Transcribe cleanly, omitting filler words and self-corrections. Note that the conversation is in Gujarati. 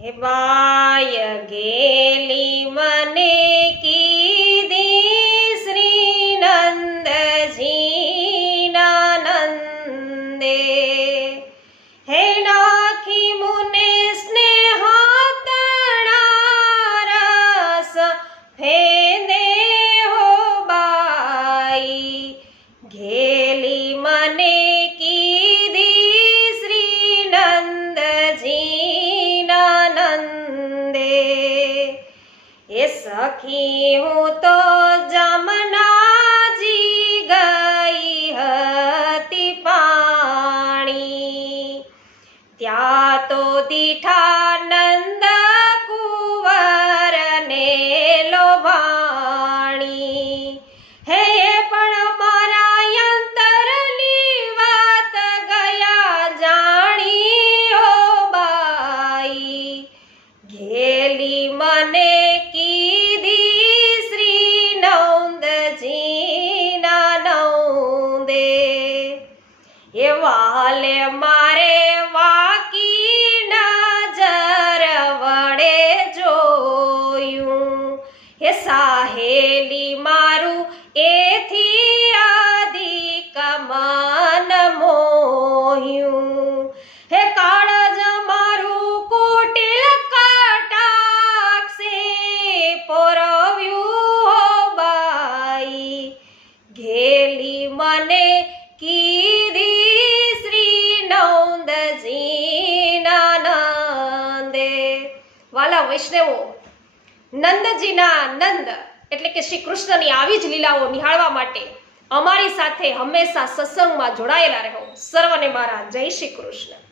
હે બાય ગેલી મને કીધી શ્રી નંદજીના નંદે, હે નાખી મુને સ્નેહ તણારસ ફેંદે હો બાઈ, ઘેલી મને કીધી શ્રી નંદજીના નંદે, એ સખી હું તો જમનાજી ગઈ હતી પાણી, ત્યાં તો દીઠા નંદ કુંવરને લોભાણી, હે પણ મારા અંતરની વાત ગયા જાણી હો બાઈ, ઘેલી મને કીધી શ્રી નંદજીના નંદે, એ વાલે મારે વાકી નજર વડે જોયું, હે સાહેલી મારું એથી અધિક મન મોહ્યું, હે કાળજ મારું કુટિલ કટાક્ષે પોરવ્યું હો બાઈ, ઘેલી મને કીધી શ્રી નંદજીના નંદે. વાલા વૈષ્ણવો, નંદજીના નંદ એટલે કે શ્રી કૃષ્ણની આવી જ લીલાઓ નિહાળવા માટે અમારી સાથે હંમેશા સત્સંગમાં જોડાયેલા રહો. સર્વને મારા જય શ્રી કૃષ્ણ.